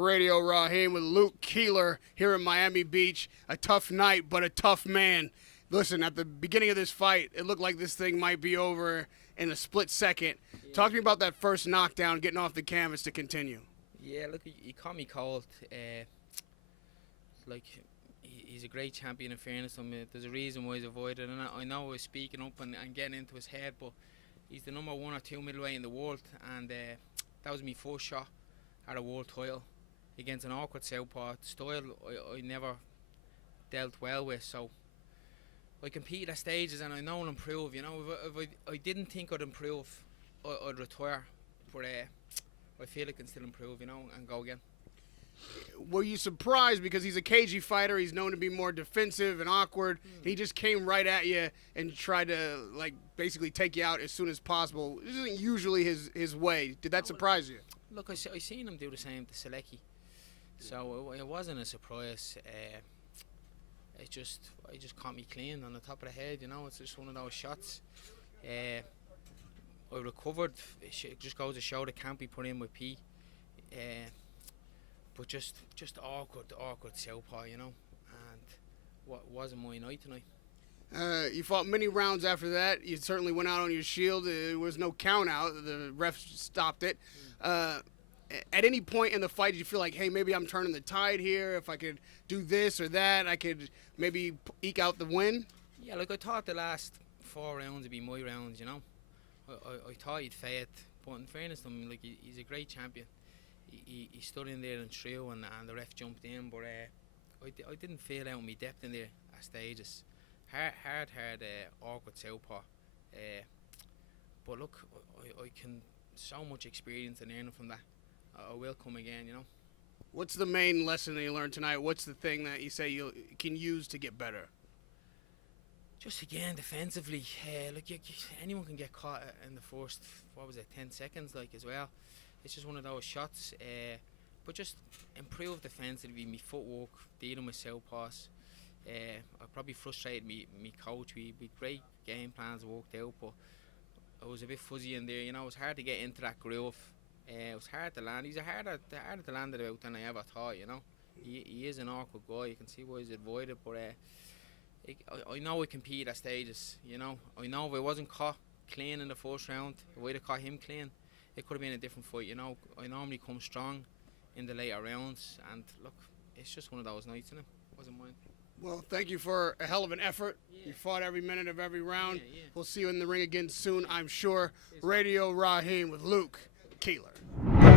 Radio Raheem with Luke Keeler here in Miami Beach. A tough night, but a tough man. Listen, at the beginning of this fight, it looked like this thing might be over in a split second. Yeah. Talk to me about that first knockdown, getting off the canvas to continue. Yeah, look, he caught me cold. He's a great champion, in fairness to him. There's a reason why he's avoided, and I know I was speaking up and getting into his head, but he's the number 1 or 2 middleweight in the world, and that was my first shot at a world title against an awkward southpaw style I never dealt well with. So I compete at stages and I know I'll improve. You know, if I didn't think I'd improve, I'd retire, but I feel I can still improve, you know, and go again. Were you surprised because he's a cagey fighter? He's known to be more defensive and awkward. He just came right at you and tried to, like, basically take you out as soon as possible. This isn't usually his way. Did that surprise you? Look, I seen him do the same to Selecki, so it wasn't a surprise. It just caught me clean on the top of the head, you know. It's just one of those shots. I recovered. It just goes to show the camp he put in with P. But just awkward southpaw, you know, and what wasn't my night tonight. You fought many rounds after that. You certainly went out on your shield. There was no count out. The ref stopped it. At any point in the fight, did you feel like, hey, maybe I'm turning the tide here? If I could do this or that, I could maybe eke out the win? Yeah, like I thought the last 4 rounds would be my rounds, you know. I thought he'd fight, but in fairness to him, like, he's a great champion. He stood in there and threw, and the ref jumped in, but I didn't feel out my depth in there at stages. Hard, awkward southpaw. But look, I can so much experience and learning from that. I will come again, you know. What's the main lesson that you learned tonight? What's the thing that you say you can use to get better? Just again, defensively. Look, anyone can get caught in the first, 10 seconds, like, as well. It's just one of those shots, but just improve defensively, me footwork, dealing with southpaws. I probably frustrated me coach. We great game plans worked out, but I was a bit fuzzy in there. You know, it was hard to get into that groove. It was hard to land. He's harder to land it out than I ever thought. You know, he is an awkward guy. You can see why he's avoided, but I know I compete at stages. You know, I know if I wasn't caught clean in the first round, if I'd have caught him clean, it could have been a different fight, you know. I normally come strong in the later rounds, and look, it's just one of those nights, innit? It wasn't mine. Well, thank you for a hell of an effort. Yeah. You fought every minute of every round. Yeah. We'll see you in the ring again soon, I'm sure. Radio Raheem with Luke Keeler.